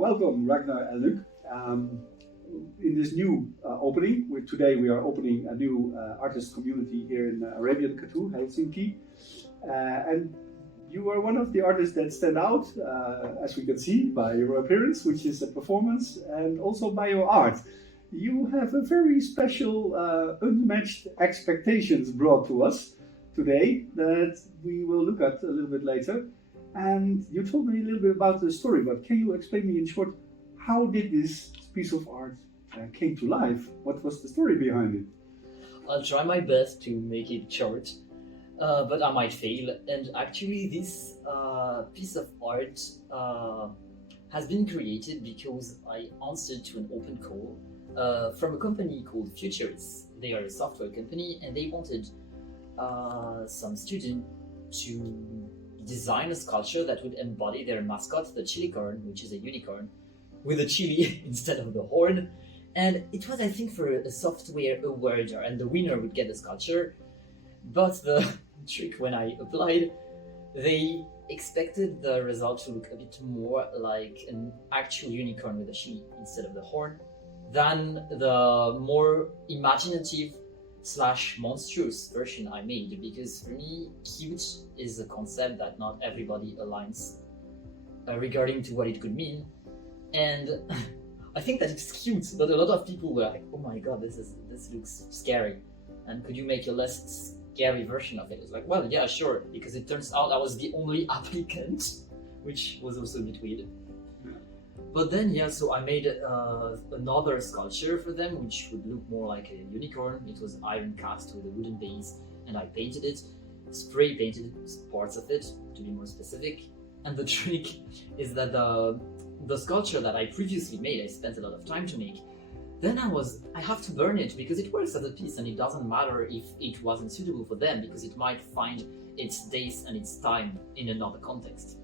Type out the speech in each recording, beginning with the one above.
welcome Rag Elnyg in this new opening. Today we are opening a new artist community here in Arabian Katu, Helsinki. And you are one of the artists that stand out, as we can see, by your appearance, which is a performance, and also by your art. You have a very special, unmatched expectations brought to us today that we will look at a little bit later. And you told me a little bit about the story, but can you explain me in short, how did this piece of art came to life? What was the story behind it? I'll try my best to make it short, but I might fail. And actually this piece of art has been created because I answered to an open call from a company called Futurists. They are a software company and they wanted some student to design a sculpture that would embody their mascot, the chilicorn, which is a unicorn, with a chili instead of the horn. And it was, I think, for a software award, and the winner would get the sculpture. But the trick when I applied, they expected the result to look a bit more like an actual unicorn with a chili instead of the horn than the more imaginative / monstrous version I made, because for me, cute is a concept that not everybody aligns regarding to what it could mean. And I think that it's cute, but a lot of people were like, oh my god, this looks scary. And could you make a less scary version of it? It's like, well, yeah, sure, because it turns out I was the only applicant, which was also a bit weird. But then, yeah, so I made another sculpture for them, which would look more like a unicorn. It was iron cast with a wooden base, and I painted it, spray painted parts of it, to be more specific. And the trick is that the sculpture that I previously made, I spent a lot of time to make. Then I have to burn it because it works as a piece, and it doesn't matter if it wasn't suitable for them, because it might find its days and its time in another context.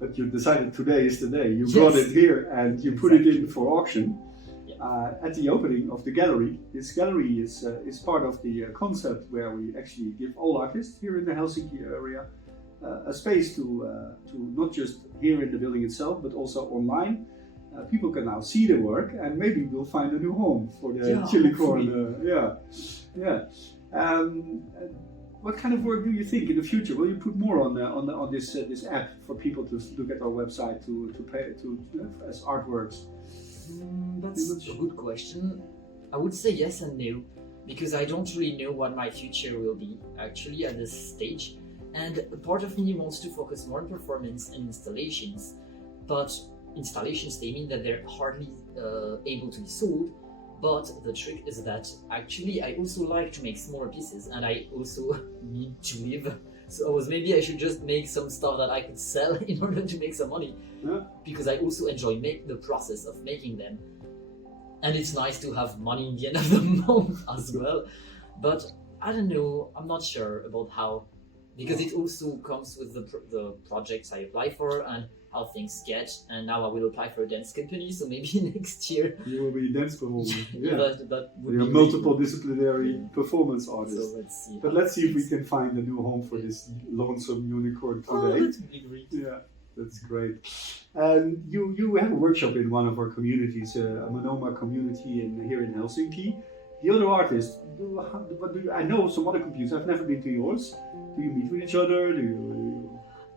But you decided today is the day. You brought it here and you put it in for auction at the opening of the gallery. This gallery is part of the concept where we actually give all artists here in the Helsinki area a space to not just here in the building itself, but also online. People can now see the work, and maybe we'll find a new home for the chilicorn. What kind of work do you think in the future? Will you put more on this app for people to look at our website to pay as artworks? That's a good question. I would say yes and no, because I don't really know what my future will be actually at this stage. And a part of me wants to focus more on performance and installations, but installations, they mean that they're hardly able to be sold. But the trick is that actually I also like to make smaller pieces, and I also need to live. So maybe I should just make some stuff that I could sell in order to make some money, because I also enjoy the process of making them. And it's nice to have money in the end of the month as well. But I don't know, I'm not sure about how, because it also comes with the projects I apply for and how things get. And now I will apply for a dance company, so maybe next year you will be a dance performer. Yeah, that would you're be multiple disciplinary performance artist. So let's see. But let's see if we can find a new home for this lonesome unicorn today. Oh, that would be great. Yeah, that's great. And you have a workshop in one of our communities, a Monoma community here in Helsinki. The other artists, I know some other communities. I've never been to yours. Do you meet with each other?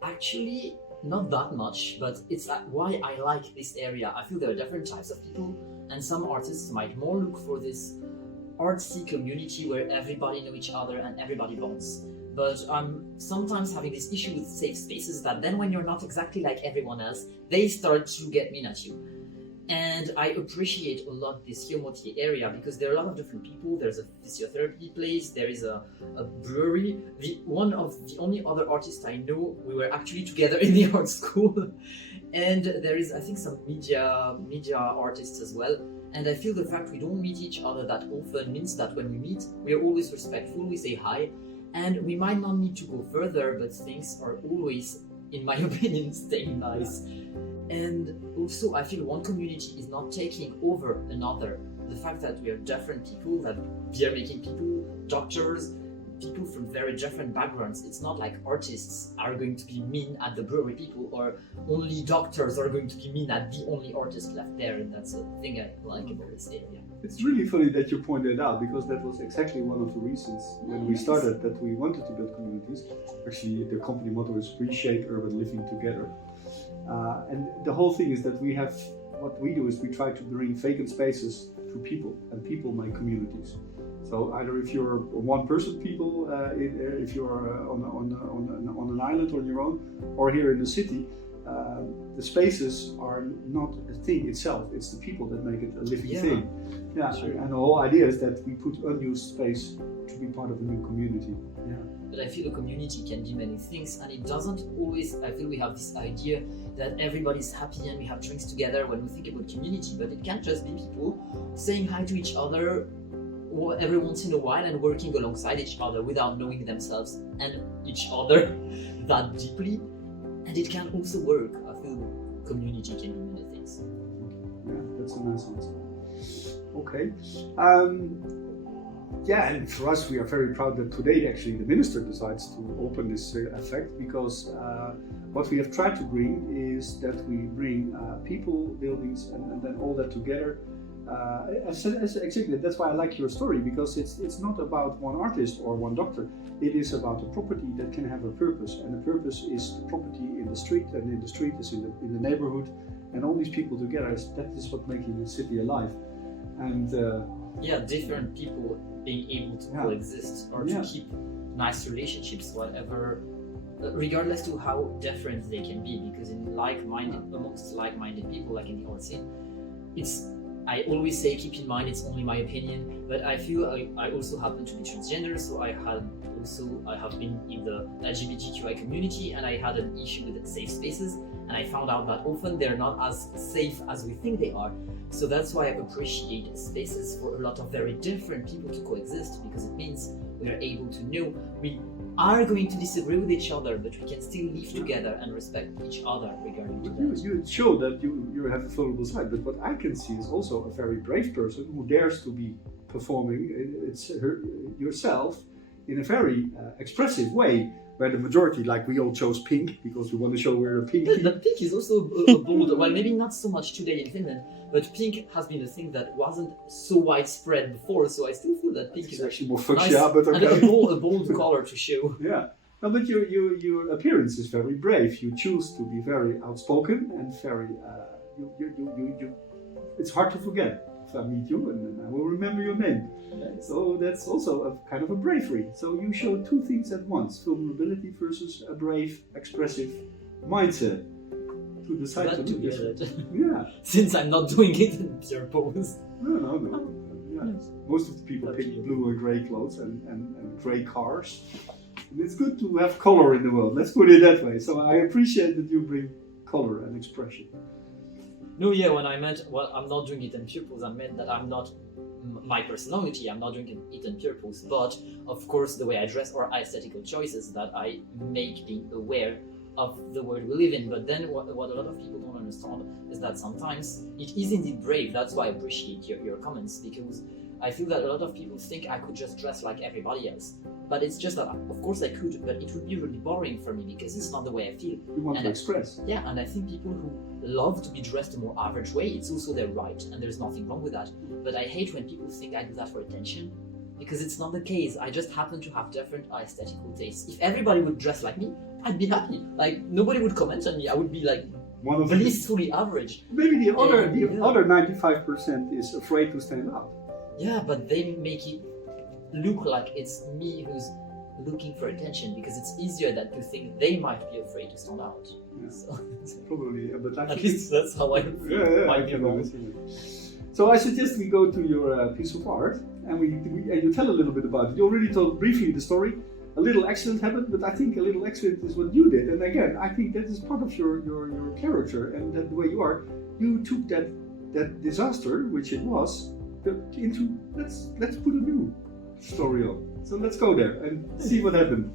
Actually, not that much, but it's why I like this area. I feel there are different types of people, and some artists might more look for this artsy community where everybody knows each other and everybody bonds. But I'm sometimes having this issue with safe spaces that then when you're not exactly like everyone else, they start to get mean at you. And I appreciate a lot this Hyomoti area because there are a lot of different people. There's a physiotherapy place, there is a brewery. One of the only other artists I know, we were actually together in the art school. And there is, I think, some media artists as well. And I feel the fact we don't meet each other that often means that when we meet, we are always respectful, we say hi. And we might not need to go further, but things are always, in my opinion, staying nice. And also, I feel one community is not taking over another. The fact that we are different people, that beer making people, doctors, people from very different backgrounds. It's not like artists are going to be mean at the brewery people, or only doctors are going to be mean at the only artist left there, and that's the thing I like about this area. It's really funny that you pointed out, because that was exactly one of the reasons when we started that we wanted to build communities. Actually, the company motto is Reshape Urban Living Together. And the whole thing is that what we do is we try to bring vacant spaces to people, and people make communities. So either if you're one-person people, if you're on an island on your own, or here in the city, the spaces are not a thing itself. It's the people that make it a living thing. Yeah, sure. And the whole idea is that we put unused space to be part of a new community. Yeah. But I feel a community can be many things, and it doesn't always. I feel we have this idea that everybody's happy and we have drinks together when we think about community, but it can't just be people saying hi to each other every once in a while and working alongside each other without knowing themselves and each other that deeply. And it can also work. I feel community can be many things. Yeah, that's a nice answer. Okay. Yeah, and for us, we are very proud that today actually the minister decides to open this effect, because what we have tried to bring is that we bring people, buildings, and then all that together. Exactly, that's why I like your story, because it's not about one artist or one doctor. It is about a property that can have a purpose, and the purpose is the property in the street, and in the street is in the neighborhood, and all these people together. That is what making the city alive. And different people being able to coexist or to keep nice relationships, whatever, regardless to how different they can be. Because amongst like-minded people, like in the art scene, I always say, keep in mind, it's only my opinion, but I feel I also happen to be transgender, so I have been in the LGBTQI community, and I had an issue with safe spaces, and I found out that often they're not as safe as we think they are. So that's why I appreciate spaces for a lot of very different people to coexist, because it means we are able to know we are going to disagree with each other, but we can still live together and respect each other regarding to that. You show that you have a vulnerable side, but what I can see is also a very brave person who dares to be performing yourself in a very expressive way, where the majority, like we all chose pink because we want to show we're a pink. But pink is also a bold, well, maybe not so much today in Finland, but pink has been a thing that wasn't so widespread before, so I still feel that pink is actually more fuchsia, nice, but okay. And a bold color to show. Yeah. No, but your appearance is very brave. You choose to be very outspoken and very. It's hard to forget if I meet you, and I will remember your name. Nice. So that's also a kind of a bravery. So you show two things at once: vulnerability versus a brave, expressive mindset. To decide to do this. Yeah. Since I'm not doing it in pure pose. No. Yeah. Yes. Most of the people pick blue or grey clothes and grey cars. And it's good to have color in the world. Let's put it that way. So I appreciate that you bring color and expression. No, yeah, when I meant, well, I'm not doing it in pure pose, I meant that I'm not my personality, I'm not doing it in pure pose, but of course the way I dress or aesthetical choices that I make being aware of the world we live in. But then what a lot of people don't understand is that sometimes it is indeed brave. That's why I appreciate your comments, because I feel that a lot of people think I could just dress like everybody else. But it's just that, of course I could, but it would be really boring for me because it's not the way I feel. You want to express. Yeah, and I think people who love to be dressed a more average way, it's also their right, and there's nothing wrong with that. But I hate when people think I do that for attention, because it's not the case. I just happen to have different aesthetical tastes. If everybody would dress like me, I'd be happy. Like, nobody would comment on me. I would be like blissfully average. Maybe the other 95% is afraid to stand out. Yeah, but they make it look like it's me who's looking for attention, because it's easier than to think they might be afraid to stand out. Yeah. So, probably, but at least that's how I feel. Yeah, I can understand. So I suggest we go to your piece of art, and you tell a little bit about it. You already told briefly the story. A little accident happened, but I think a little accident is what you did. And again, I think that is part of your character and the way you are. You took that disaster, which it was, into let's put a new story on. So let's go there and see what happened.